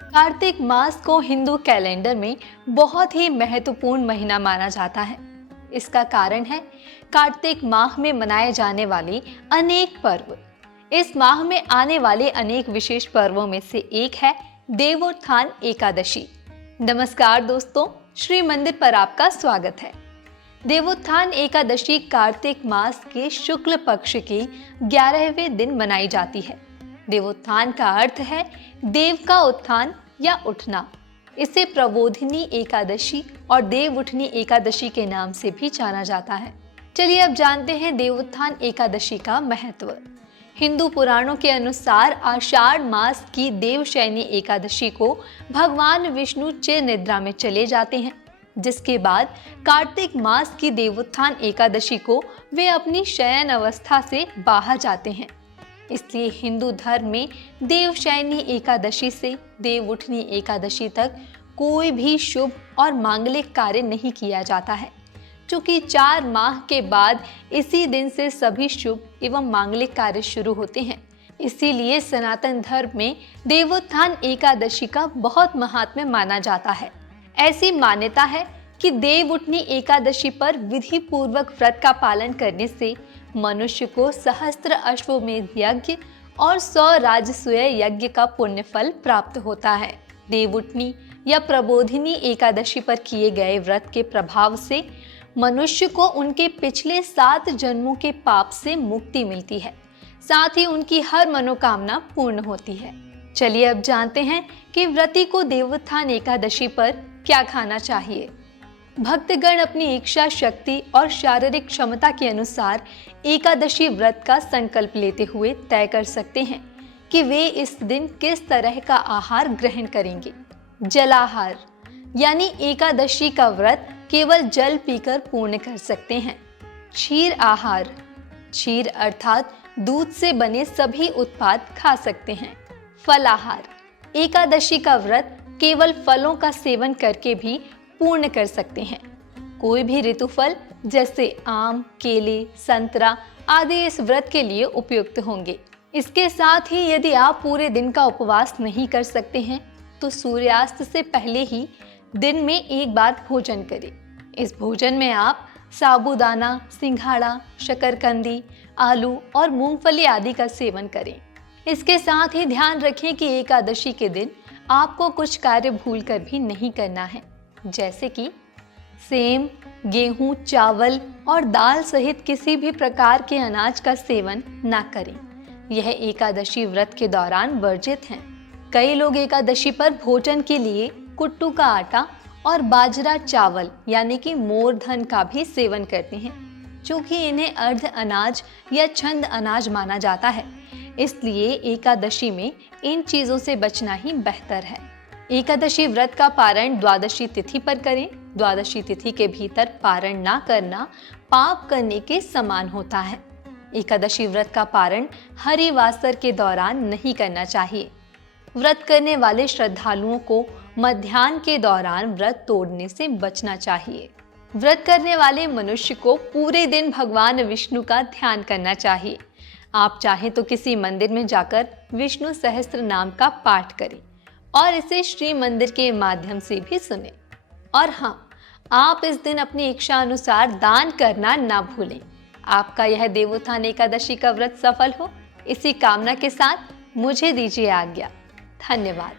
कार्तिक मास को हिंदू कैलेंडर में बहुत ही महत्वपूर्ण महीना माना जाता है। इसका कारण है कार्तिक माह में मनाए जाने वाले अनेक पर्व। इस माह में आने वाले अनेक विशेष पर्वों में से एक है देवोत्थान एकादशी। नमस्कार दोस्तों, श्री मंदिर पर आपका स्वागत है। देवोत्थान एकादशी कार्तिक मास के शुक्ल पक्ष के 11वें दिन मनाई जाती है। देवोत्थान का अर्थ है देव का उत्थान या उठना। इसे प्रबोधिनी एकादशी और देव उठनी एकादशी के नाम से भी जाना जाता है। चलिए अब जानते हैं देवोत्थान एकादशी का महत्व। हिंदू पुराणों के अनुसार आषाढ़ मास की देवशयनी एकादशी को भगवान विष्णु चिर निद्रा में चले जाते हैं, जिसके बाद कार्तिक मास की देवोत्थान एकादशी को वे अपनी शयन अवस्था से बाहर जाते हैं। इसलिए हिंदू धर्म में देवशयनी एकादशी से देव उठनी एकादशी तक कोई भी शुभ और मांगलिक कार्य नहीं किया जाता है, क्योंकि 4 माह के बाद इसी दिन से सभी शुभ एवं मांगलिक कार्य शुरू होते हैं। इसीलिए सनातन धर्म में देवोत्थान एकादशी का बहुत महात्म्य माना जाता है। ऐसी मान्यता है कि देव उठनी एकादशी पर विधि पूर्वक व्रत का पालन करने से मनुष्य को सहस्त्र अश्वमेध यज्ञ और 100 राजसूय यज्ञ का पुण्य फल प्राप्त होता है। देवउठनी या प्रबोधिनी एकादशी पर किए गए व्रत के प्रभाव से मनुष्य को उनके पिछले 7 जन्मों के पाप से मुक्ति मिलती है, साथ ही उनकी हर मनोकामना पूर्ण होती है। चलिए अब जानते हैं कि व्रती को देवोत्थान एकादशी पर क्या खाना चाहिए। भक्तगण अपनी इच्छा शक्ति और शारीरिक क्षमता के अनुसार एकादशी व्रत का संकल्प लेते हुए तय कर सकते हैं कि वे इस दिन किस तरह का आहार ग्रहण करेंगे। जलाहार यानी एकादशी का व्रत केवल जल पीकर पूर्ण कर सकते हैं। क्षीर आहार, क्षीर अर्थात दूध से बने सभी उत्पाद खा सकते हैं। फलाहार, एकादशी का व्रत केवल फलों का सेवन करके भी पूर्ण कर सकते हैं। कोई भी ऋतुफल जैसे आम, केले, संतरा आदि इस व्रत के लिए उपयुक्त होंगे। इसके साथ ही यदि आप पूरे दिन का उपवास नहीं कर सकते हैं तो सूर्यास्त से पहले ही दिन में एक बार भोजन करें। इस भोजन में आप साबूदाना, सिंघाड़ा, शकरकंदी, आलू और मूंगफली आदि का सेवन करें। इसके साथ ही ध्यान रखें कि एकादशी के दिन आपको कुछ कार्य भूलकर भी नहीं करना है, जैसे कि सेम, गेहूं, चावल और दाल सहित किसी भी प्रकार के अनाज का सेवन न करें। यह एकादशी व्रत के दौरान वर्जित है। कई लोग एकादशी पर भोजन के लिए कुट्टू का आटा और बाजरा चावल यानी कि मोर धन का भी सेवन करते हैं, क्योंकि इन्हें अर्ध अनाज या छंद अनाज माना जाता है। इसलिए एकादशी में इन चीजों से बचना ही बेहतर है। एकादशी व्रत का पारण द्वादशी तिथि पर करें। द्वादशी तिथि के भीतर पारण ना करना पाप करने के समान होता है। एकादशी व्रत का पारण हरिवासर के दौरान नहीं करना चाहिए। व्रत करने वाले श्रद्धालुओं को मध्याह्न के दौरान व्रत तोड़ने से बचना चाहिए। व्रत करने वाले मनुष्य को पूरे दिन भगवान विष्णु का ध्यान करना चाहिए। आप चाहें तो किसी मंदिर में जाकर विष्णु सहस्त्र नाम का पाठ करें और इसे श्री मंदिर के माध्यम से भी सुनें। और हाँ, आप इस दिन अपनी इच्छा अनुसार दान करना ना भूलें। आपका यह देवोत्थान एकादशी का व्रत सफल हो, इसी कामना के साथ मुझे दीजिए आज्ञा। धन्यवाद।